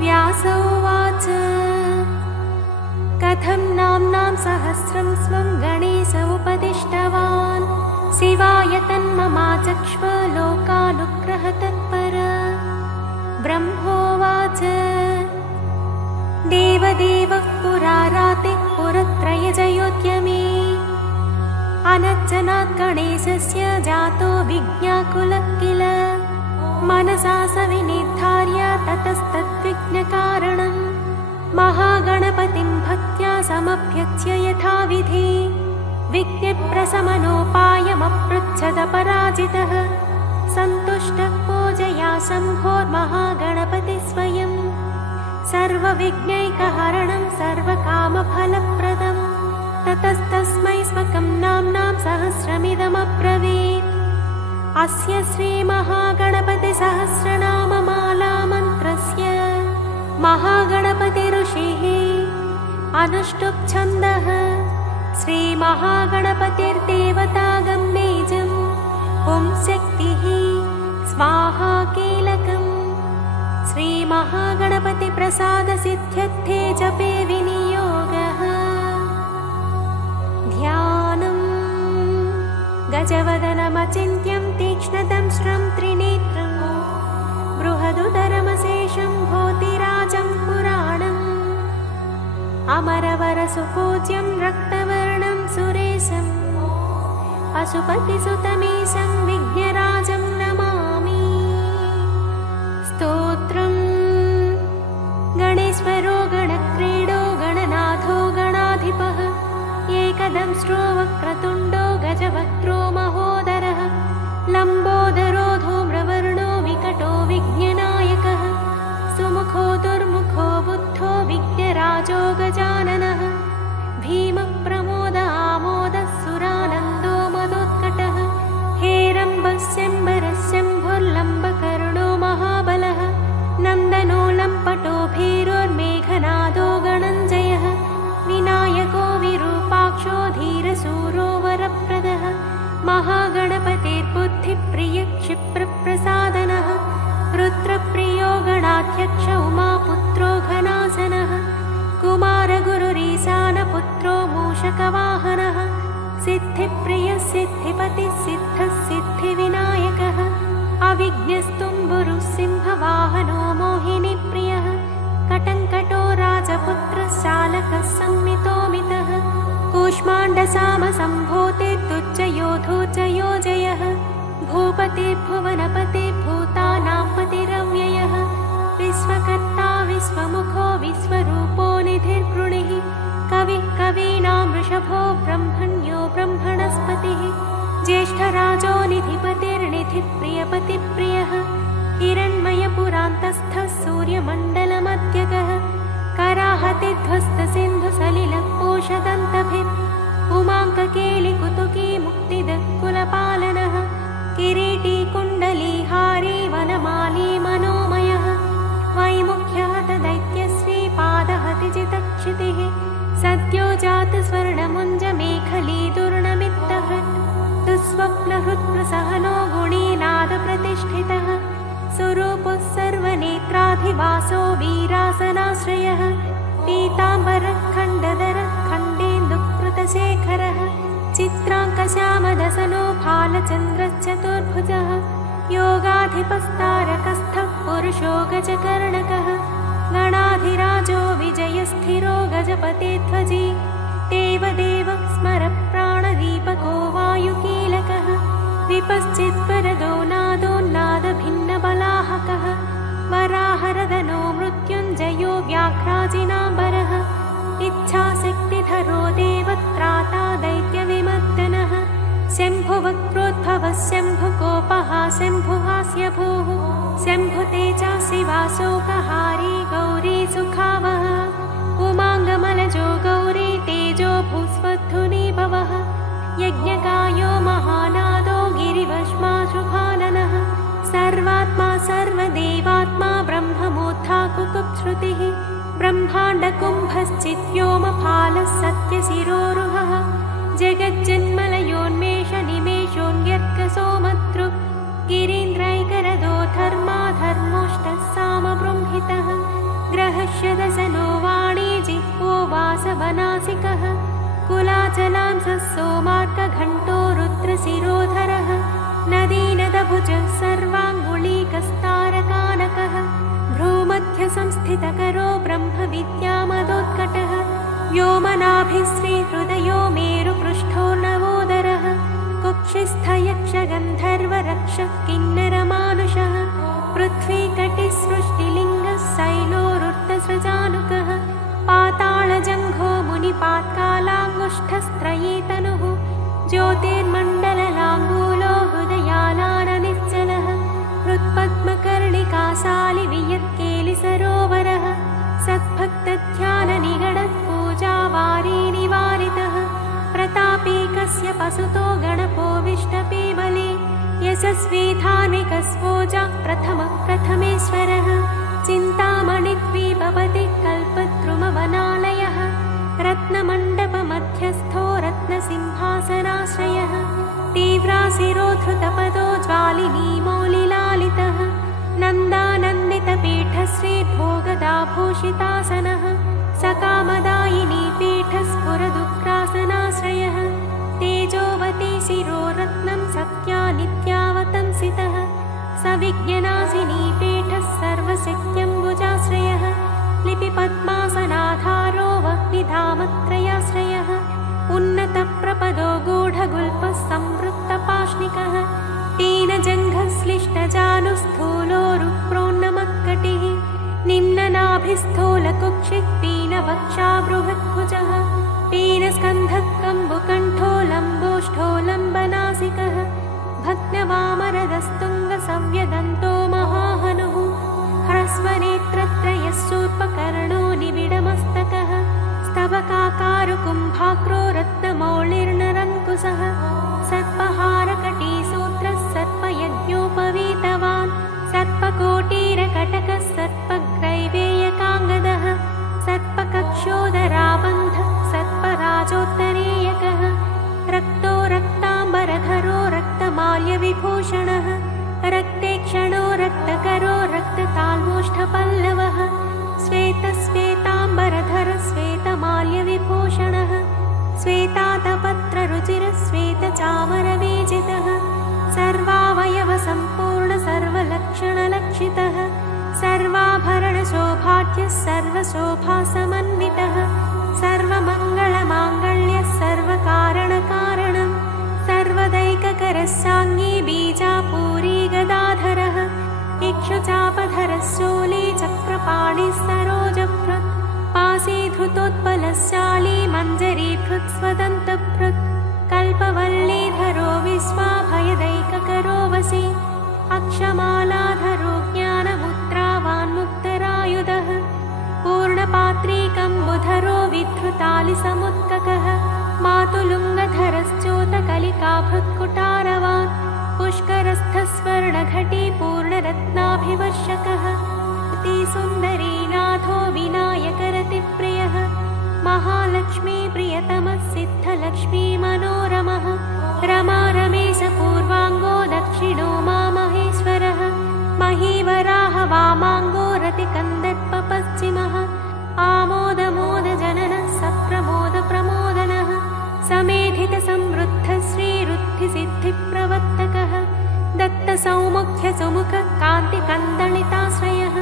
व्यास उवाच कथं नाम्नां सहस्रं स्वं गणेश उपदिष्टवान् शिवाय तन्ममाचक्ष्व लोकानुग्रहतत्पर। ब्रह्मोवाच देवदेवः पुराराते पुरत्रयजयोद्यमे अनज्जनात् गणेशस्य जातो विज्ञाकुलः किल। मनसा स विनिर्धार्य ततस्तद्विघ्नकारणम् महागणपतिं भक्त्या समभ्यच्य यथाविधि विघ्नप्रशमनोपायमपृच्छद पराजितः। सन्तुष्टः पूजया शम्भोर्महागणपति स्वयं सर्वविघ्नैकहरणं सर्वकामफलप्रदम्। ततस्तस्मै स्वकं नाम्नां सहस्रमिदमब्रवीत्। अस्य श्रीमहागणपतिसहस्रनाममालामन्त्रस्य महागणपति ऋषिः अनुष्टुप् छन्दः। श्रीमहागणपतिर्देवता गम्मेजं ॐ शक्तिः स्वाहा कीलकम्। श्रीमहागणपतिप्रसादसिद्ध्यर्थे जपे विनियोगः। ध्यानम् गजवदनमचिन्त्यं तीक्ष्णदंष्ट्रं त्रिनेत्रं बृहदुदरमशेषं भूतिराजं पुराणम् अमरवरसुपूज्यं रक्तवर्णं सुरेशं पशुपतिसुतमीशं विघ्नराजं नमामि। स्तोत्रम् गणेश्वरो गणक्रीडो गणनाथो गणाधिपः एकदंष्ट्रो वक्रतुण्डो गजवक्त्रो महोदरः लम्बोदरो धूम्रवर्णो विकटो विघ्ननायकः सुमुखो दुर्मुखो बुद्धो विघ्नराजो गजाननः भीमः प्रमोदामोदः सुरानन्दो मदोत्कटः हेरम्बः शम्बरः शम्भुर्लम्बकर्णो महाबलः नन्दनो लम्पटो भीरोर्मेघनादो गणञ्जयः विनायको विरूपाक्षो धीरशूरो वरप्रदः महागणपतिर्बुद्धिप्रियः क्षिप्रप्रसादनः रुद्रप्रियो गणाध्यक्ष उमापुत्रो घनासनः कुमारगुरुरीशानपुत्रो मूषकवाहनः सिद्धिप्रियः सिद्धिपतिः सिद्धः सिद्धिविनायकः अविघ्नस्तुम्बुरुः सिंहवाहनो मोहिनीप्रियः कटङ्कटो राजपुत्रः शालकः संमितोमितः कूष्माण्डसामसम्भूतिर्दुर्जयो जयः भूपतिर्भुवनपति भूतानां पतिरव्ययः विश्वकर्ता विश्वमुखो विश्वरूपो निधिर्गृणिः कविः कवीनां वृषभो ब्रह्मण्यो ब्रह्मणस्पतिः ज्येष्ठराजो निधिपतिर्निधिप्रियपतिप्रियः हिरण्मयपुरान्तस्थः सूर्यमण्डलमध्यगः कराहतिध्वस्तसिन्धुसलिलकोशदन्तभिः उमाङ्ककेलिकुतुकी मुक्तिदः किरीटी कुण्डलीहारी वनमाली मनोमयः वैमुख्यः दैत्यश्री पादहतिजितक्षितिः सद्यो जातस्वर्णमुञ्जमेखली दुर्णमित्तः दुःस्वप्नहृत्प्रसहनो गुणीनादप्रतिष्ठितः सुरूपः सर्वनेत्राधिवासो वीरासनाश्रयः पीताम्बरः खण्डधरः खण्डेन्दुकृतशेखरः चित्राङ्कश्यामदसनो भालचन्द्रश्चतुर्भुजः योगाधिपस्तारकस्थः पुरुषो गजकर्णकः गणाधिराजो विजयस्थिरो गजपतिध्वजी देवदेवः स्मरप्राणदीपको वायुकीलकः विपश्चिद्वरदो नादोन्नादभिन्नबलाहकः वराहरदनो मृत्युञ्जयो व्याघ्राजिनाम्बरः इच्छाशक्तिधरो देवत्राता दैत्यविमर्दनः शम्भुवक्त्रोद्भवः शम्भुकोपः शम्भुहास्यभूः शम्भुतेजा शिवाशोकहारी गौरी सुखावः उमाङ्गमलजो गौरी तेजो भूस्वद्धुनी भवः यज्ञकायो महानादो गिरिवश्माशुभाननः सर्वात्मा सर्वदेवात्मा ब्रह्ममूर्धा कुकुप्श्रुतिः ब्रह्माण्डकुम्भश्चिद्व्योमफालः सत्यशिरोरुहः जगज्जन्मलयोन्मेषनिमेषोऽन्यर्कसोमदृक् गिरीन्द्रैकरदो धर्मा धर्मोष्टः सामबृंहितः पश्यदसनो वाणी जिह्वो वासवनासिकः कुलाचलांसः सोमार्कघण्टो रुद्रशिरोधरः नदीनदभुज सर्वाङ्गुलीकस्तारकानकः भ्रूमध्यसंस्थितकरो ब्रह्मविद्यामदोत्कटः व्योमनाभिश्रीहृदयो मेरुपृष्ठोर्नवोदरः कुक्षिस्थयक्षगन्धर्वरक्षः किन्नरमानुषः पृथ्वीकटिसृष्टिलिङ्गः शैलोरुर्धसृजानुकः पातालजङ्घो मुनिपात्कालाङ्गुष्ठस्त्रयी तनुः ज्योतिर्मण्डललाङ्गूलो हृदयालाननिश्चलः हृत्पद्मकर्णिकाशालिवियत्केलिसरोवरः सद्भक्तध्याननिगडत्पूजावारीनिवारितः प्रतापीकस्य पसुतो गणपो विष्टपे बले यशस्वीधानिकस्वोजा प्रथमेश्वरः चिन्तामणिद्वीपपतिः कल्पद्रुमवनालयः रत्नमण्डपमध्यस्थो रत्नसिंहासनाश्रयः तीव्राशिरोद्धृतपदो ज्वालिनीमौलिलालितः नन्दानन्दितपीठश्रीभोगदाभूषितासनः सकामदायिनी पीठस्फुरदुग्रासनाश्रयः तेजोवती शिरोरत्नं सत्या नित्यावतंसितः सविज्ञनासिनी पीठः सर्वशक्त्यम्बुजाश्रयः लिपिपद्मासनाधारो वह्निधामत्रयाश्रयः उन्नतप्रपदो गूढगुल्पः संवृत्तपाष्णिकः पीनजङ्घश्लिष्टजानुस्थूलोरुप्रोन्नमत्कटिः निम्ननाभिस्थूलकुक्षिः पीनवक्षा बृहद्भुजः पीनस्कन्धः कम्बुकण्ठो लम्बोष्ठो लम्बनासिकः भग्नवामरदस्तुङ्गसंव्यदन्तो महाहनुः ह्रस्वनेत्रत्रयशूर्पकर्णो निबिडमस्तकः स्तबकाकारुकुम्भाग्रो रत्नमौलिर्नरङ्कुशः सर्पहारकटीसूत्रः सर्पयज्ञोपवीतवान् सर्पकोटीरकटकः सर्पग्रैवेयकाङ्गदः सर्पकक्षोदराबन्धः सर्पराजोत्तरीयकः रक्तो रक्ताम्बरधरो रक्तमाल्यविभूषणः रक्तेक्षणो रक्तकरो रक्तताल्मोष्ठपल्लवः श्वेतश्वेताम्बरधरः श्वेतमाल्यविभूषणः श्वेतातपत्ररुचिरः श्वेतचामरवीजितः सर्वावयवसम्पूर्ण सर्वलक्षणलक्षितः सर्वाभरणशोभाढ्यः सर्वशोभासमन्वितः सर्वमङ्गलमाङ्गल्यः सर्वकारणकारणं सर्वदैककरः साङ्गी बीजापूरी गदाधरः इक्षुचापधरः शूली चक्रपाणिः सरोजभृत् पाशीधृतोत्पलशाली मञ्जरीभृत् स्वदन्तभृत् कल्पवल्लीधरो विश्वाभयदैककरो वशी अक्षमालाधरो ज्ञानमुद्रावान्मुक्तरायुधः पूर्णपात्रीकम्बुधरो विधृतालिसमुत्ककः मातुलुङ्गधरश्चोतकलिकाभृत्कुटारवान् पुष्करस्थस्वर्णघटी पूर्णरत्नाभिवर्षकः अतिसुन्दरीनाथो विनायकरतिप्रियः महालक्ष्मीप्रियतमः सिद्धलक्ष्मीमनोरमः रमारमेशपूर्वाङ्गो दक्षिणो मामहेश्वरः महीवराह वामाङ्गो रतिकन्दर्पपश्चिमः आमोदमोदजननः सप्रमोदप्रमोदनः समेधितसमृद्धः श्रीरुद्धिसिद्धिप्रवर्तकः दत्तसौमुख्यसुमुखः कान्तिकन्दलिताश्रयः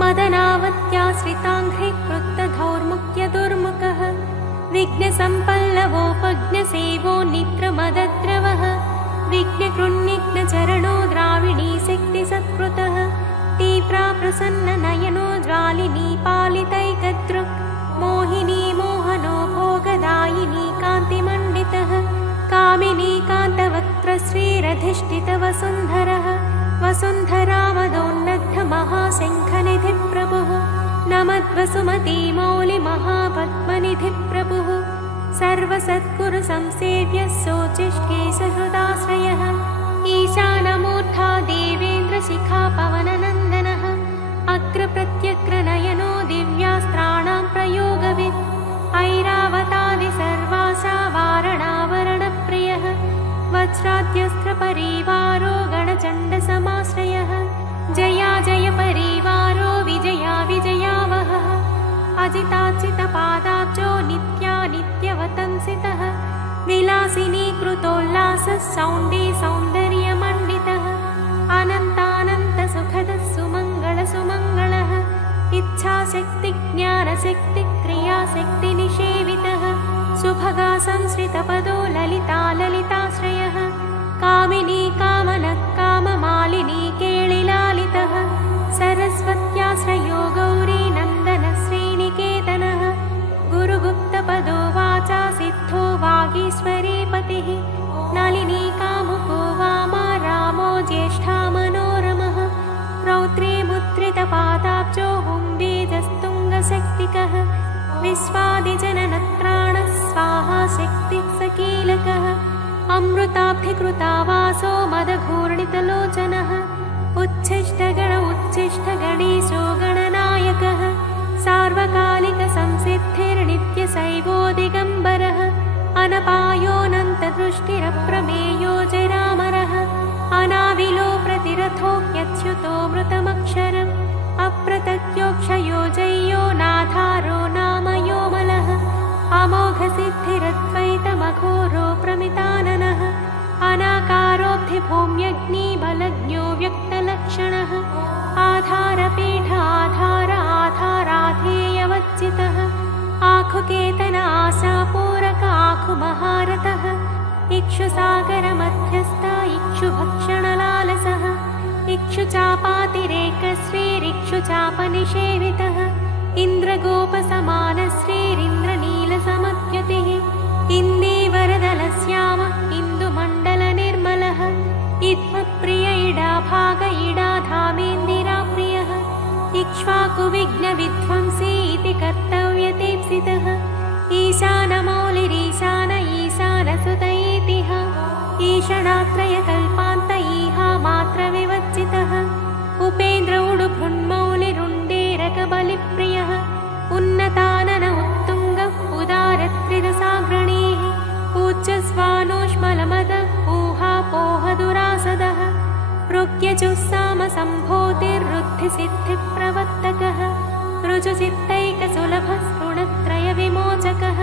मदनावत्याश्रिताङ्घ्रिकृतधौर्मुख्यदुर्मुखः विघ्नसम्पल्लवोपज्ञसेवो निद्रमदद्रवः विघ्नकृन्निघ्नचरणो द्राविणी शक्तिसत्कृतः तीव्रा प्रसन्ननयनो ज्वालिनी पालितैकदृक् मोहिनी मोहनो भोगदायिनी कान्तिमण्डितः कामिनी कान्तवक्त्रश्रीरधिष्ठितवसुन्धरः वसुन्धरामदोन्नद्धमहाशङ्खनिधिप्रभुः नमद्वसुमतीमौलिमहापद्मनिधिप्रभुः सर्वसद्गुरुसंसेव्यः शोचिष्केशहृदाश्रयः ईशानमूर्धा देवेन्द्रशिखापवननन्दनः अग्रप्रत्यग्रनयनो दिव्यास्त्राणां प्रयोगवित् ऐरावतादिसर्वासा वारणावरणप्रियः वज्राद्यस्त्रपरिवारो गणचण्डसमाश्रयः जया जय परिवारो विजया विजयावहः वाजिताचितपादाब्जो नित्यानित्यवतंसितः विलासिनी कृतोल्लासः सौण्डी सौन्दर्यमण्डितः अनन्तानन्तसुखदः सुमङ्गलसुमङ्गलः इच्छाशक्तिज्ञानशक्तिक्रियाशक्तिनिषेवितः सुभगा संश्रितपदो ललिता ललिताश्रयः कामिनी कामनः काममालिनी केळिलालितः सरस्वत्याश्रयो गौरी नन्दनः श्रीनिकेतनः गुरुगुप्तपदो वाचा सिद्धो वागीश्वरीपतिः नलिनी कामुको वामा रामो ज्येष्ठा मनोरमः रौद्रे मुद्रितपादाब्जो हुम्बीजस्तुङ्गशक्तिकः विश्वादिजननत्राणः स्वाहा शक्तिः सकीलकः अमृताब्धिकृतावासो मदघूर्णितलोचनः उच्छिष्टगण उच्छिष्टगणेशो गणनायकः सार्वकालिकसंसिद्धिर्नित्यशैवो दिगम्बरः अनपायोऽनन्तदृष्टिरप्रमेयो जरामरः अनाविलो प्रतिरथो ह्यच्युतो मृतमक्षरम् अप्रतज्ञोक्षयो जय्यो नाधारो नामयोमलः अमोघसिद्धिरद्वैतमघोरो प्रमिताननः अनाकारोऽब्धिभूम्यग्निबलज्ञो व्यक्तलक्षणः आधारपीठ आधार आधाराधेयवच्चितः आखुकेतन आशापूरक आखुमहारथः इक्षुसागरमध्यस्थ इक्षुभक्षणलालसः इक्षुचापातिरेकश्रीरिक्षुचापनिषेवितः इन्द्रगोपसमानश्रीरिन्द्रनीलसमद्युतिः इन्दीवरदलश्याम इन्दुमण्डलनिर्मलः इत्मप्रिय इडाभाग इडाधामेन्दिराप्रियः इक्ष्वाकुविघ्नविध्वंसी इति कर्तव्यतेप्सितः ईशानमौलिरीशान ईशानसुत इतिः ईषणात्रयकल्पान्त ईहा मात्रविवच्चितः उपेन्द्र उडुभृन्मौलिरुण्डेरकबलिप्रियः उन्नतानन उत्तुङ्गः उदारत्रिदशाग्रणीः पूज्यस्वानोष्मलमद ऊहापोहदुरासदः रुग्यजुस्सामसम्भूतिर्रुद्धिसिद्धिप्रवर्तकः ऋजुचित्तैकसुलभः ऋणत्रयविमोचकः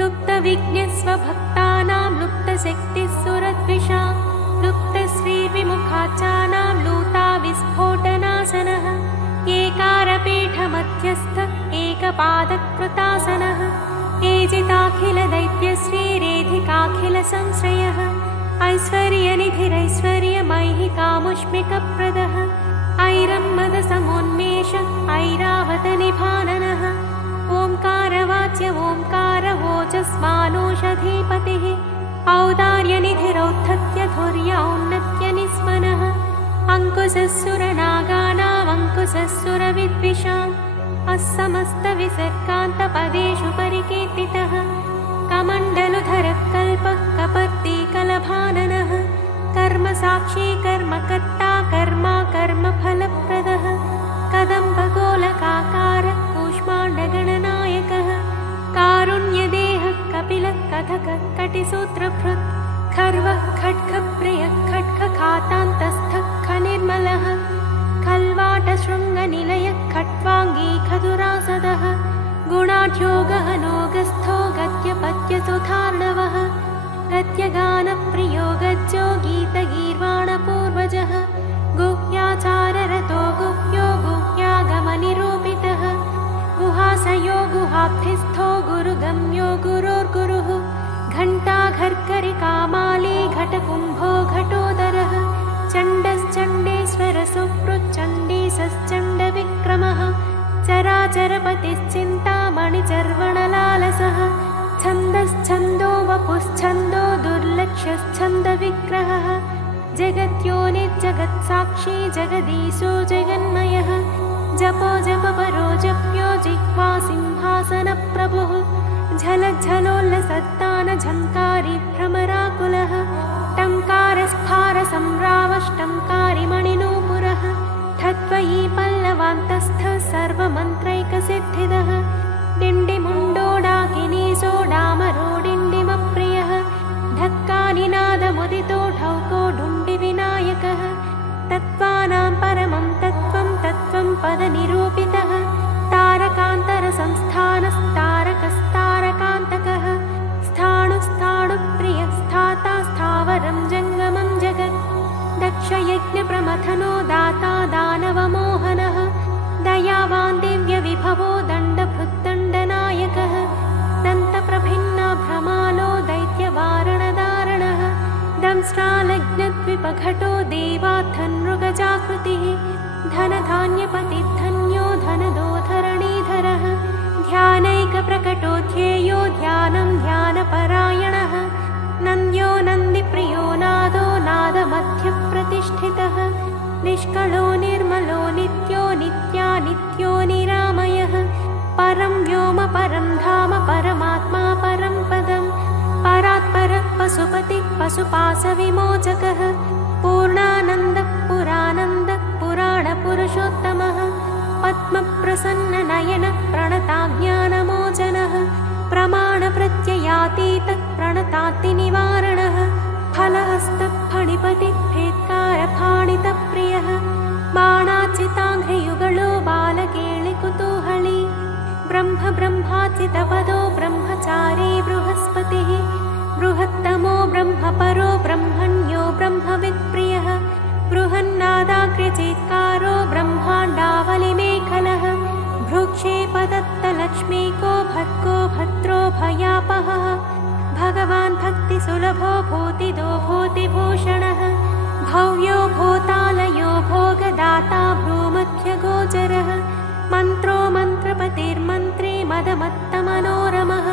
लुप्तविज्ञस्वभक्तानां लुप्तशक्तिः सुरद्विषां लुप्तश्रीर्विमुखाचानां लूताविस्फोटनाशनः एकारपीठमध्यस्थ एकपादकृतासनः एजिताखिलदैत्यश्रीरेधिकाखिलसंश्रयः ऐश्वर्यनिधिरैश्वर्यमैहिकामुष्मिकप्रदः ऐरम्मदसमोन्मेष ऐरावतनिभाननः ओङ्कारवाच्य ओङ्कारवोजस्वानोषधीपतिः औदार्यनिधिरौद्धत्यधुर्य औन्नत्यनिस्वनः अङ्कुशस्सुरनागानामङ्कुशस्सुरविद्विषाम् अस्समस्तविसर्गान्तपदेषु परिकीर्तितः कमण्डलुधरः कल्पः कपर्दीकलभाननः कर्मसाक्षी कर्मकर्ता कर्मा कर्मफलप्रदः कदम्बगोलकाकारः कूष्माण्डगणनायकः कारुण्यदेहः कपिलः कथकः कटिसूत्रभृत् खर्वः खड्गप्रियः खड्गखातान्तस्थः खनिर्मलः खल्वाटशृङ्गनिलयः खट्वाङ्गी खदुरासदः गुणाढ्योगहनोगस्थो गद्यपद्यसुधार्णवः गद्यगानप्रियो गज्जो गीतगीर्वाणपूर्वजः गुह्याचाररतो गुह्यो गुह्यागमनिरूपितः गुहाशयो गुहाब्धिस्थो गुरुगम्यो गुरोर्गुरुः घण्टाघर्करिकामाली घटकुम्भो घटोदरः चण्डश्चण्डेश्वरसुहृच्चण्डीशश्चण्डविक्रमः चराचरपतिश्चिन्तामणिचर्वणलालसः छन्दश्छन्दो वपुश्छन्दो दुर्लक्षश्छन्दविग्रहः जगद्योनिर्जगत्साक्षी जगदीशो जगन्मयः जपो जपपरो जप्यो जिह्वा सिंहासनप्रभुः झलझलोल्लसत्तानझङ्कारी भ्रमराकुलः टङ्कारस्फारसम्रावष्टङ्कारिमणिनूपुरः ठत्वयी पल्लवान्तस्थ सर्वमन्त्रैकसिद्धिदः डिण्डिमुण्डोडाकिनीशो डामरोडिण्डिमप्रियः ढक्कानिनादमुदितो ढौको ढुण्डिविनायकः तत्त्वानां परमं तत्त्वं तत्त्वं पदनिरूपितः तारकान्तर संस्थानस्तारकस्तारकान्तकः स्थाणुस्ताणुप्रियस्थाता स्थावरं जङ्गमं जगत् दक्षयज्ञप्रमथनो दाता दानवमोहनः दयावान् दिव्यविभवो दण्डभृद्दण्डनायकः दन्तप्रभिन्नभ्रमालो दैत्यवारणदारणः दंष्ट्रालग्नद्विपघटो देवाद्धन्मृगजाकृतिः धनधान्यपतिधन्यो धनदो धरणीधरः ध्यानैकप्रकटो ध्येयो ध्यानं ध्यानपरायणः नन्द्यो नन्दिप्रियो नादो नादमध्यप्रतिष्ठितः निष्कळो निर्मलो नित्यो नित्यानित्यो निरामयः परं व्योम परं धाम परमात्मा परं पदं परात्परः पशुपतिः पशुपाशविमोचकः पूर्णानन्दः पुरानन्दः पुराणपुरुषोत्तमः पद्मप्रसन्ननयनः प्रणताज्ञानमोचनः प्रमाणप्रत्ययातीतः प्रणतातिनिवारणः फलहस्तः फणिपतिः भेत्कारफाणितप्रियः बाणाचिताङ्घ्रियुगलो बालकेलिकुतूहली ब्रह्मचितपदो ब्रह्मचारी बृहस्पतिः बृहत्तमो ब्रह्मपरो ब्रह्मण्यो ब्रह्मवित्प्रियः बृहन्नादाग्र्यचेत्कारो ब्रह्माण्डावलिमेखलः भ्रूक्षेपदत्तलक्ष्मीको भद्गो भद्रो भयापहः भगवान् भक्तिसुलभो भूतिदो भूतिभूषणः भव्यो भूतालयो भोगदाता भ्रूमध्यगोचरः मन्त्रो मन्त्रपतिर्मन्त्री मदमत्तमनोरमः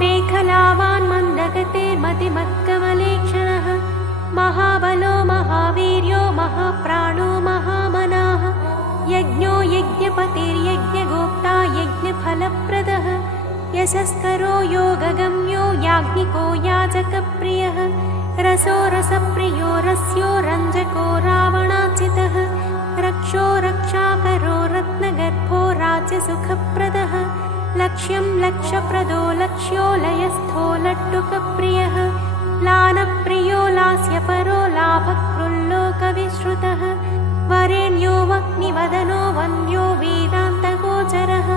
मेखलावान् मन्दगतिर्मतिमत्कमलेक्षणः महाबलो महावीर्यो महाप्राणो महामनाः यज्ञो यज्ञपतिर्यज्ञगोप्ता यज्ञफलप्रदः यशस्करो योगगम्यो याज्ञिको याजकप्रियः रसो रसप्रियो रस्यो रञ्जको रावणाचितः रक्षो रक्षाकरो रत्नगर्भो राज्यसुखप्रदः लक्ष्यं लक्ष्यप्रदो लक्ष्यो लयस्थो लट्टुकप्रियः लानप्रियो लास्यपरो लाभकृल्लोकविश्रुतः वरेण्यो वह्निवदनो वन्द्यो वेदान्तगोचरः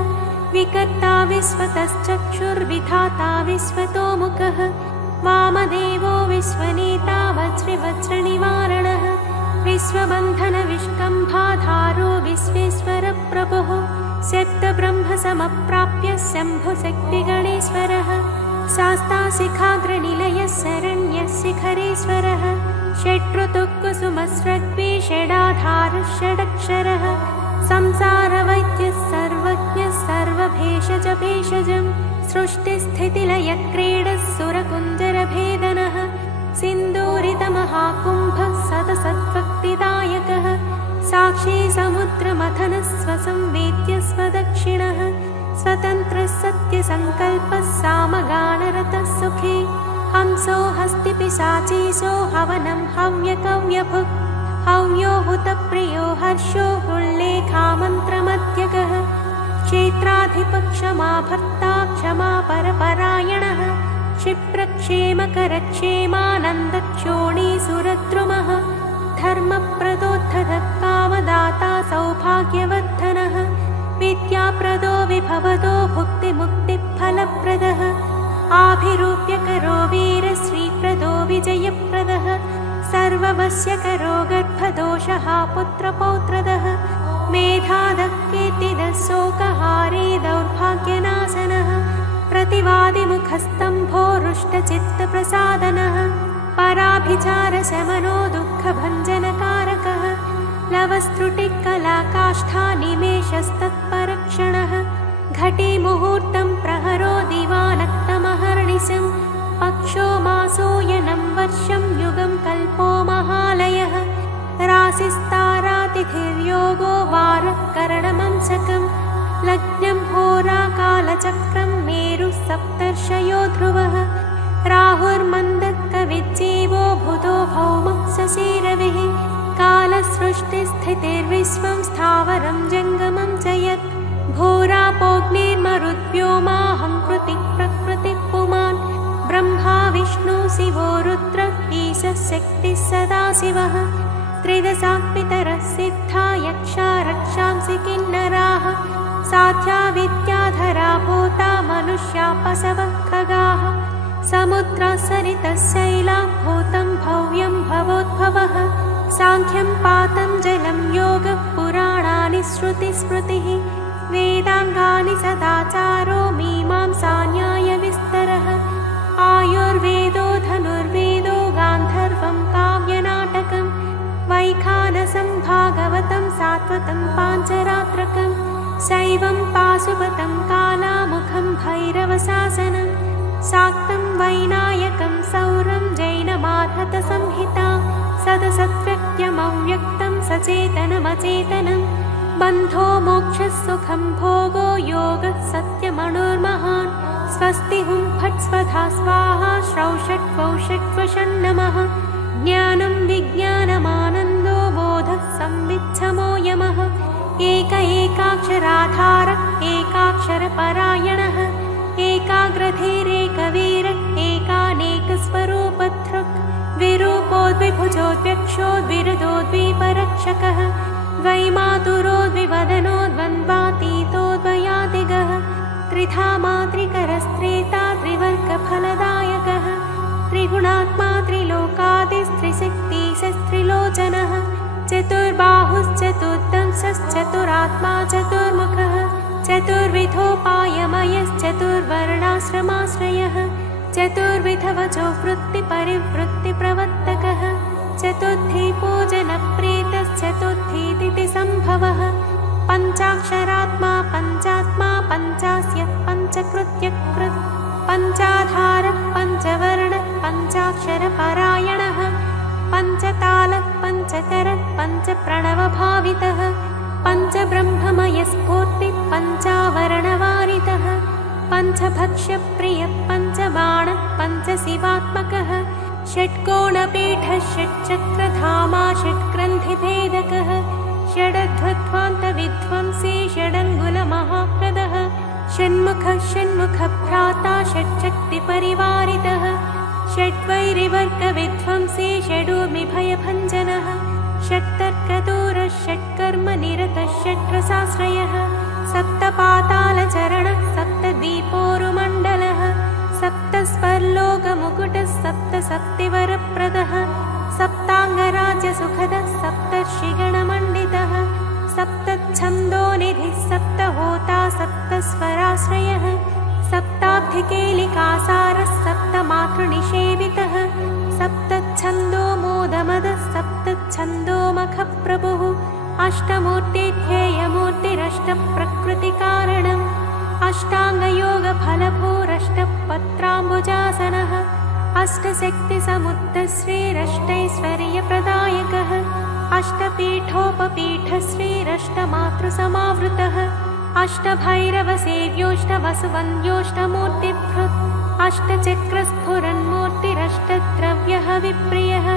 विकर्ता विश्वतश्चक्षुर्विधाता विश्वतोमुखः वामदेवो विश्वनेता वज्रवज्रनिवारणः विश्वबन्धनविष्कम्भाधारो विश्वेश्वरप्रभुः सप्तब्रह्मसमप्राप्य शम्भुशक्तिगणेश्वरः शास्ताशिखाग्रनिलयः शरण्यः शिखरेश्वरः षड्ऋतुकुसुमस्रग्विषडाधारः षडक्षरः संसारवैद्यः सर्वज्ञः सर्वभेषजभेषजं सृष्टिस्थितिलयक्रीडः सुरकुञ्जरभेदनः सिन्दूरितमहाकुम्भः सतसद्भक्तिदायकः साक्षी समुद्रमथनः स्वसंवेद्य स्वदक्षिणः स्वतन्त्रः सत्यसङ्कल्पः सामगानरतः सुखी हंसो हस्तिपिशाचीशो हवनं हव्यकव्यभुक् हव्यो हुतप्रियो हर्षो हुल्लेखामन्त्रमध्यगः क्षेत्राधिपक्षमा भर्ता क्षमा परपरायणः क्षिप्रक्षेमकरक्षेमानन्दक्षोणीसुरद्रुमः धर्मप्रदोद्धतः कामदाता सौभाग्यवर्धनः विद्याप्रदो विभवदो भुक्तिमुक्तिफलप्रदः आभिरूप्यकरो वीरश्रीप्रदो विजयप्रदः सर्ववश्यकरो गर्भदोषः पुत्रपौत्रदः मेधादः कीर्तिदः शोकहारी दौर्भाग्यनाशनः प्रतिवादिमुखस्तम्भो रुष्टचित्तप्रसादनः पराभिचारशमनो दुःखभञ्जनकारकः लवस्त्रुटिकलाकाष्ठानिमेषस्तत्परक्षणः घटीमुहूर्तं प्रहरो दिवानक्तमहर्निशं पक्षो मासोयनं वर्षं युगं कल्पो महालयः राशिस्तारातिथिर्योगो वारः करणमंसकं लग्नं होराकालचक्रं मेरुः सप्तर्षयो ध्रुवः राहुर्मन्दकविज्जीवो बुधो भौमः शशिरविः कालसृष्टिस्थितिर्विश्वं स्थावरं जङ्गमं च यत् भूरापोऽग्निर्मरुद्व्योमाहङ्कृतिः प्रकृतिः पुमान् ब्रह्मा विष्णु शिवो रुद्रः ईशः शक्तिः सदाशिवः त्रिदशाः पितरः सिद्धा यक्षा रक्षांसि किन्नराः साध्या विद्या विश्वाधरा भूता मनुष्या पशवः खगाः समुद्राः सरितः शैलाः भूतं भव्यं भवोद्भवः साङ्ख्यं पातञ्जलं योगः पुराणानि श्रुतिस्मृतिः वेदाङ्गानि सदाचारो मीमांसा न्यायविस्तरः आयुर्वेदो धनुर्वेदो गान्धर्वं काव्यनाटकं वैखानसं भागवतं सात्वतं पाञ्चरात्रकं शैवं पाशुपतं कालामुखं भैरवशासनं शाक्तं वैनायकं सौरं जैनमार्हतसंहिता सदसत्व्यक्त्यमव्यक्तं सचेतनमचेतनं बन्धो मोक्षसुखं भोगो योगः सत्यमणुर्महान् स्वस्ति हुं फट् स्वधा स्वाहा श्रौषट्वौषट्वषण्णमः ज्ञानं विज्ञानमानन्दो बोधः संविच्छमो यमः एक एकाक्षराधार एकाक्षरपरायणः एकाग्रधीरेकवीर एकानेकस्वरूपधृक् विरूपोद्विभुजोद्व्यक्षोद्विरुदोद्वीपरक्षकः द्वैमातुरोद्विवदनो द्वन्द्वातीतो द्वयादिगः त्रिधा मातृकरस्त्रेता त्रिवर्गफलदायकः त्रिगुणात्मा त्रिलोकादिस्त्रिशक्तिशस्त्रिलोचनः चतुर्बाहुश्चतुर्दंशश्चतुरात्मा चतुर्मुखः चतुर्विधोपायमयश्चतुर्वर्णाश्रमाश्रयः चतुर्विधवचो वृत्तिपरिवृत्तिप्रवर्तकः चतुर्थी पूजनप्रीतश्चतुर्थीतिथिसम्भवः पञ्चाक्षरात्मा पञ्चात्मा पञ्चास्य पञ्चकृत्यकृत् पञ्चाधारः पञ्चवर्णः पञ्चाक्षरपरायणः पञ्चतालः पञ्चकरः पञ्चप्रणवभावितः पञ्चब्रह्ममयस्फूर्तिः पञ्चावरणवारितः पञ्चभक्ष्यप्रियः पञ्चबाणः पञ्चशिवात्मकः षट्कोणपीठः षट्चक्रधामा षट्ग्रन्थिभेदकः षडध्वध्वान्तविध्वंसी षडङ्गुलमहाप्रदः षण्मुखः षण्मुखभ्राता षट्शक्तिपरिवारितः षड्वैरिवर्गविध्वंसी षडूर्मिभयभञ्जनः षट्तर्कदूरः षट्कर्मनिरतः षट्रसाश्रयः सप्तपातालचरणः सप्तदीपोरुमण्डलः सप्तस्वर्लोकमुकुटः सप्तसप्तिवरप्रदः सप्ताङ्गराज्यसुखदः सप्तर्षिगणमण्डितः सप्तच्छन्दोनिधिः सप्तहोता सप्तस्वराश्रयः सप्ताब्धिकेलिकासारः सप्तमातृनिषेवितः सप्तच्छन्दोमोदमदः सप्तच्छन्दोमखप्रभुः अष्टमूर्तिध्येयमूर्तिरष्टप्रकृतिकारणम् अष्टाङ्गयोगफलभूरष्टपत्राम्बुजासनः अष्टशक्तिसमुद्रश्रीरष्टैश्वर्यप्रदायकः अष्टपीठोपपीठश्रीरष्टमातृसमावृतः अष्टभैरवसेव्योष्टवसुवन्द्योष्टमूर्तिभृत् अष्टचक्रस्फुरन्मूर्तिरष्टद्रव्यः विप्रियः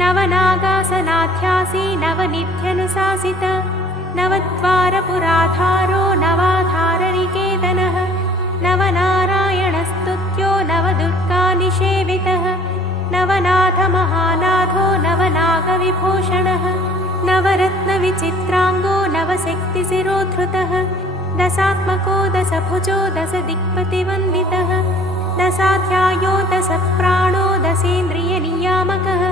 नवनागासनाध्यासी नवनिध्यनुशासित नवद्वारपुराधारो नवाधारनिकेतनः नवनारायणस्तुत्यो नवदुर्गानिषेवितः नवनाथमहानाथो नवनागविभूषणः नवरत्नविचित्राङ्गो नवशक्तिशिरोधृतः दशात्मको दशभुजो दशदिक्पतिवन्दितः दशाध्यायो दशप्राणो दशेन्द्रियनियामकः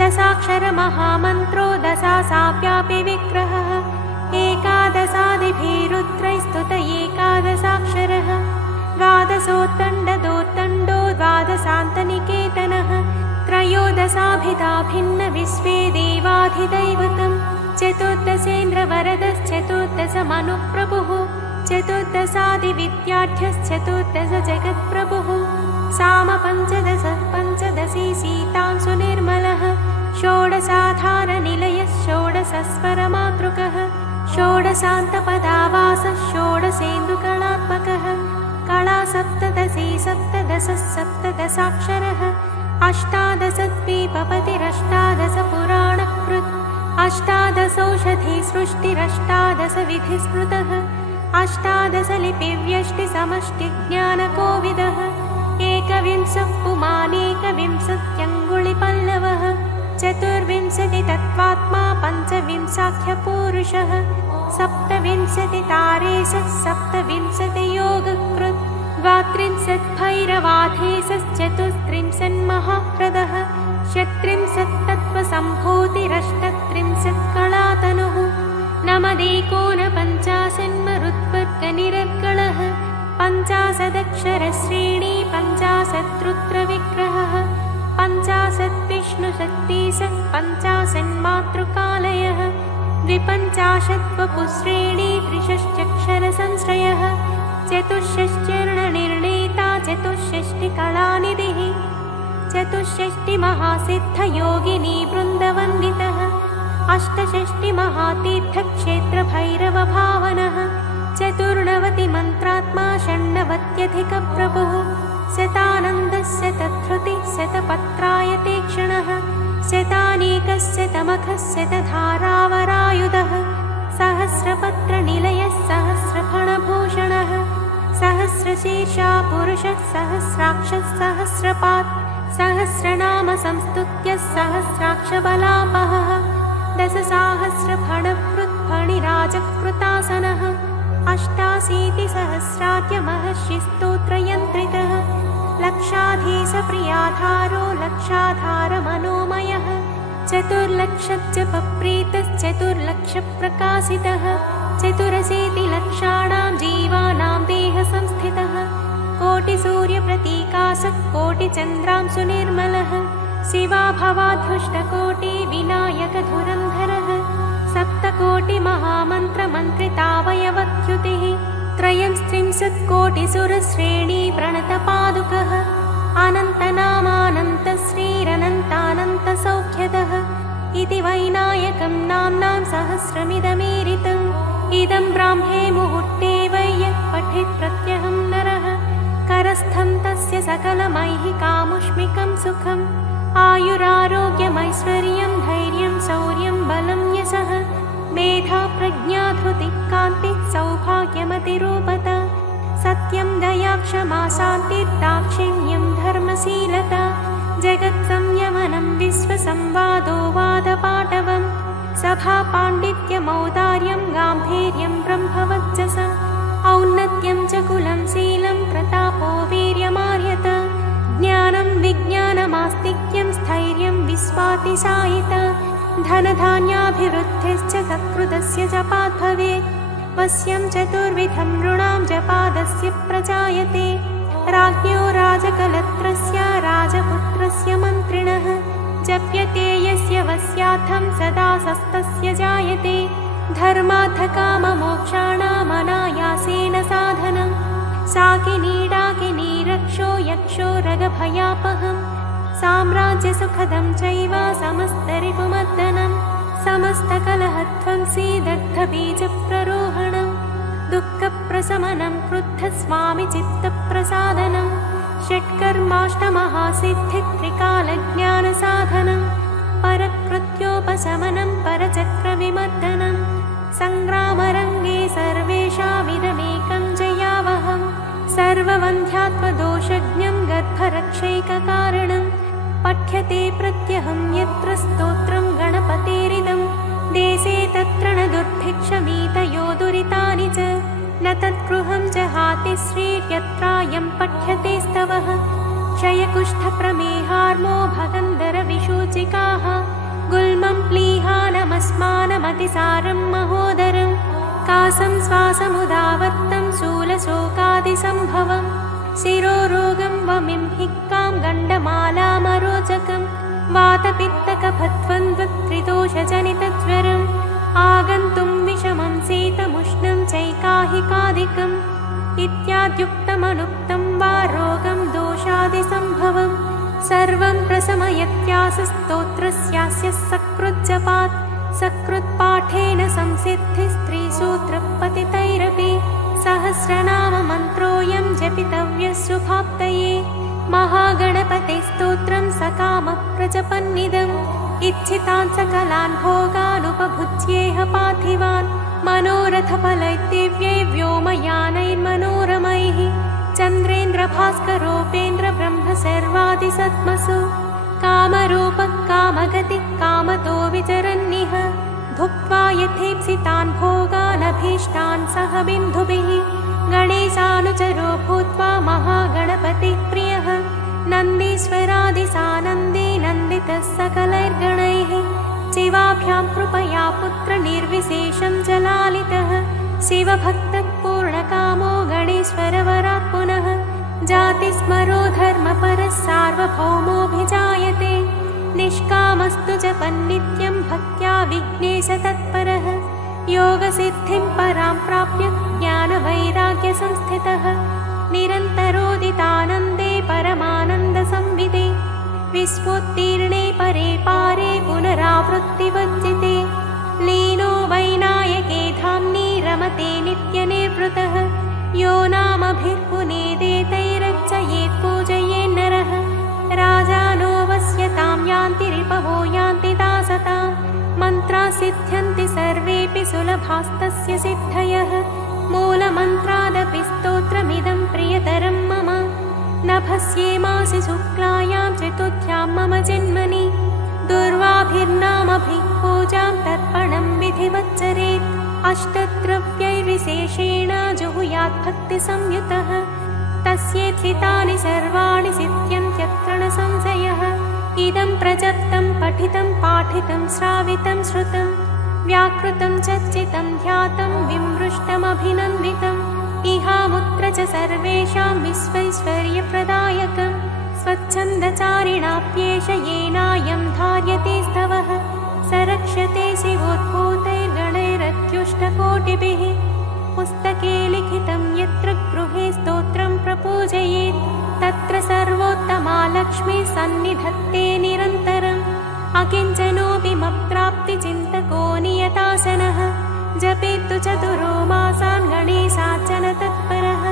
दशाक्षरमहामन्त्रो दशासाव्यापि विग्रहः एकादशादिभिरुद्रैस्तुत एकादशाक्षरः द्वादशोत्तण्डदोत्तण्डो द्वादशान्तनिकेतनः त्रयोदशाभिधा भिन्नविश्वे देवाधिदैवतं चतुर्दशेन्द्रवरदश्चतुर्दशमनुप्रभुः चतुर्दशादिविद्याढ्यश्चतुर्दशजगत्प्रभुः सामपञ्चदश पञ्चदशी शीतांशुनिर्मलः षोडशाधारनिलयः षोडशस्वरमातृकः षोडशान्तपदावासः षोडशेन्दुकलात्मकः कलासप्तदशी सप्तदशः सप्तदशाक्षरः अष्टादशद्वीपपतिरष्टादशपुराणकृत् अष्टादशौषधिसृष्टिरष्टादशविधिस्मृतः अष्टादशलिपिव्यष्टिसमष्टिज्ञानकोविदः एकविंशः पुमानेकविंशत्यङ्गुलिपल्लवः चतुर्विंशतितत्त्वात्मा पञ्चविंशाख्यपूरुषः सप्तविंशतिर्विंशतिसहस्रनामधेयः सप्तविंशति तारेशः सप्तविंशतियोगकृत् द्वात्रिंशत्भैरवाधेशश्चतुस्त्रिंशन्महाह्रदः षट्त्रिंशत्तत्त्वसम्भूतिरष्टत्रिंशत्कलातनुः नमदेकोनपञ्चाशन्मरुद्वर्गनिरर्गलः पञ्चाशदक्षरश्रेणी पञ्चाशद्रुद्रविग्रहः पञ्चाशद्विष्णुशक्तिशः पञ्चाशन्मातृकालयः द्विपञ्चाशद्वपुश्रेणी त्रिषष्ट्यक्षरसंश्रयः चतुष्षष्ट्यर्णनिर्णेता चतुष्षष्टिकलानिधिः चतुष्षष्टिमहासिद्धयोगिनी वृन्दवन्दितः अष्टषष्टिमहातीर्थक्षेत्रभैरवभावनः चतुर्नवतिमन्त्रात्मा षण्णवत्यधिकप्रभुः शतानन्दस्य तद्धृतिः शतपत्रायतेक्षणः शतानीकशतमखस्य तधारावरायुधः सहस्रपत्रनिलयः सहस्रफणभूषणः सहस्रशीर्षा पुरुषः सहस्राक्षः सहस्रपात् सहस्रनामसंस्तुत्यः सहस्राक्षबलापहः दशसाहस्रफणकृत्फणिराजकृतासनः अष्टाशीतिसहस्राद्यमहर्षिस्तोत्रयन्त्रितः लक्षाधीशप्रियाधारो लक्षाधारमनोमयः चतुर्लक्षजपप्रीतश्चतुर्लक्षप्रकाशितः चतुरशीतिलक्षाणां जीवानां देहसंस्थितः कोटिसूर्यप्रतीकाशः कोटिचन्द्रांशुनिर्मलः शिवाभवाद्युष्टकोटिविनायकधुरन्धरः सप्तकोटिमहामन्त्रमन्त्रितावयवद्युतिः त्रयस्त्रिंशत्कोटिसुरश्रेणी प्रणतपादुकः अनन्तनामानन्तश्रीरनन्तानन्तसौख्यदः इति वैनायकं नाम्नां सहस्रमिदमीरितम् इदं ब्राह्मे मुहूर्ते वै यः पठेत् प्रत्यहं नरः करस्थं तस्य सकलमैहिकामुष्मिकं सुखम् आयुरारोग्यमैश्वर्यं धैर्यं शौर्यं बलं यशः मेधा प्रज्ञा धृतिः कान्तिः सौभाग्यमतिरूपता सत्यं दया क्षमा शान्तिर्दाक्षिण्यं धर्मशीलता जगत्संयमनं विश्वसंवादो वादपाटवं सभापाण्डित्यमौदार्यं गाम्भीर्यं ब्रह्मवच्चसं औन्नत्यं च कुलं शीलं प्रतापो वीर्यमार्यता ज्ञानं विज्ञानमास्तिक्यं स्थैर्यं विश्वातिशायिता धनधान्याभिवृद्धिश्च सत्कृतस्य जपात् भवेत् वश्यं चतुर्विधं नृणां जपादस्य प्रजायते राज्ञो राजकलत्रस्य राजपुत्रस्य मन्त्रिणः जप्यते यस्य वस्यार्थं सदा सस्तस्य जायते धर्मार्थकाममोक्षाणामनायासेन साधनं शाकिनीडाकिनी रक्षो यक्षो रगभयापहम् साम्राज्यसुखदं चैव समस्तरिपुमर्दनं समस्तकलहध्वंसी दग्धबीजप्ररोहणं दुःखप्रशमनं क्रुद्धस्वामिचित्तप्रसादनं षट्कर्माष्टमहासिद्धित्रिकालज्ञानसाधनं परकृत्योपशमनं परचक्रविमर्दनं सङ्ग्रामरङ्गे सर्वेषामिदमेकं जयावहं सर्ववन्ध्यात्वदोषज्ञं गर्भरक्षैककारणं पठ्यते प्रत्यहं यत्र स्तोत्रं गणपतेरिदं देशे तत्र न दुर्भिक्षमीतयो दुरितानि च न तद्गृहं जहाति श्रीर्यत्रायं पठ्यते स्तवः क्षयकुष्ठप्रमेहार्मो भगन्धरविशूचिकाः गुल्मं प्लीहानमस्मानमतिसारं महोदरं कासं श्वासमुदावर्तं शूलशोकादिसम्भवं शिरोरोगं वमिं हिक्कां गण्डमालामरोचकं वातपित्तकफध्वन्द्वत्रिदोषजनितज्वरम् आगन्तुं विषमं शीतमुष्णं चैकाहिकादिकम् इत्याद्युक्तमनुक्तं वा रोगं दोषादिसम्भवं सर्वं प्रशमयत्यासस्तोत्रस्यास्य सकृज्जपात् सकृत्पाठेन संसिद्धिस्त्रीसूत्रपतितैरपि सहस्रनाममन्त्रोऽयं जपितव्यः शुभाप्तये महागणपतिस्तोत्रं सकामप्रजपन्निदम् इच्छितान् सकलान् भोगानुपभुज्येह पार्थिवान् मनोरथफलैर्दिव्यै व्योमयानैर्मनोरमैः चन्द्रेन्द्रभास्करोपेन्द्रब्रह्म सर्वादिसत्मसु कामरूपः कामगतिः कामतो विचरन्निह भुक्त्वा यथेप्सितान् भोगानभीष्टान् सह बिन्धुभिः गणेशानुचरो भूत्वा महागणपतिः प्रियः नन्दीश्वरादिसानन्दे नन्दितः सकलैर्गणैः शिवाभ्यां कृपया पुत्रनिर्विशेषं च लालितः शिवभक्तः पूर्णकामो गणेश्वरवरात् पुनः जातिस्मरो धर्मपरः सार्वभौमोऽभिजायते निष्कामस्तु जपन्नित्यं भक्त्या विघ्नेशतत्परः योगसिद्धिं परां प्राप्य ज्ञानवैराग्यसंस्थितः निरन्तरोदितानन्दे परमानन्दसंविदे विश्वोत्तीर्णे परे पारे पुनरावृत्तिवर्जिते लीनो वैनायके धाम्नि रमते नित्यनिर्वृतः यो नामभिर्पुनेदेतैरर्चयेत् पूजयेन्नरः राजानो वस्यतां यान्ति रिपवो यान्ति दासतां मन्त्राः सिद्ध्यन्ति सर्वेऽपि सुलभास्तस्य सिद्धयः मूलमन्त्रादपि स्तोत्रमिदं प्रियतरं मम नभस्ये शुक्लायां चतुर्थ्यां मम जन्मनि दुर्वाभिर्नामभिः पूजां तर्पणं विधिवच्चरेत् अष्टद्रव्यैर्विशेषेण जुहुयात् भक्तिसंयुतः तस्येत्सितानि सर्वाणि सिद्ध्यन्त्यत्र न संशयः इदं प्रजप्तं पठितं पाठितं श्रावितं श्रुतं व्याकृतं चर्चितं ध्यातं विमृष्टमभिनन्दितम् इहामुत्र च सर्वेषां विश्वैश्वर्यप्रदायकं स्वच्छन्दचारिणाप्येष येनायं धार्यते स्तवः स रक्ष्यते शिवोद्भूतैर्गणैरत्युष्टकोटिभिः पुस्तके लिखितं यत्र गृहे स्तोत्रं प्रपूजयेत् तत्र सर्वोत्तमा लक्ष्मी सन्निधत्ते निरन्तरम् अकिञ्चनोऽपि मत्प्राप्तिचिन्तको नियतासनः जपेत्तु चतुरो मासान् गणेशार्चन तत्परः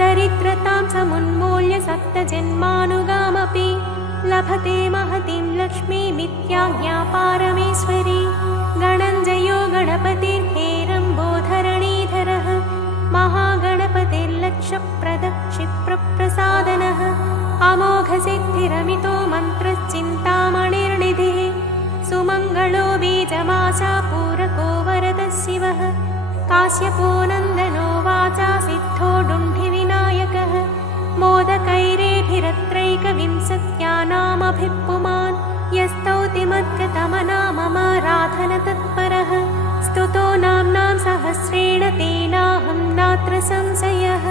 दरिद्रतां समुन्मूल्य सप्तजन्मानुगामपि लभते महतीं लक्ष्मीमित्याज्ञा पारमेश्वरी गणञ्जयो गणपतिर्हेरम्बोधरणीधरः महागणपतिर्लक्षप्रदः क्षिप्रप्रसादनः अमोघसिद्धिरमितो मन्त्रश्चिन्तामणिर्निधिः सुमङ्गलो बीजमाशा पूरको वरदः शिवः काश्यपो नन्दनो वाचा सिद्धो डुण्ढिविनायकः मोदकैरेभिरत्रैकविंशत्यानामभिः पुमान् यस्तौति मद्गतमनाममाराधनतत्परः स्तुतो नाम्नां सहस्रेण तेनाहं नात्र संशयः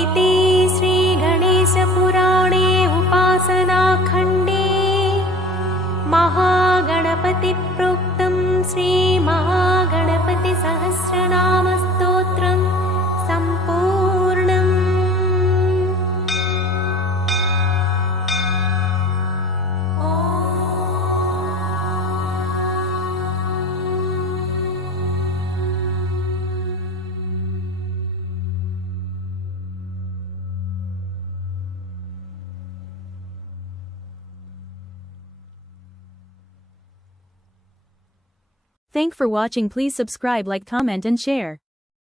इति श्रीगणेशपुराणे उपासनाखण्डे महागणपतिप्रोक्तं श्रीमहागणपतिसहस्रनामस्तोत्रं सम्पूर्णम्। Thank for watching. Please subscribe, like, comment and share.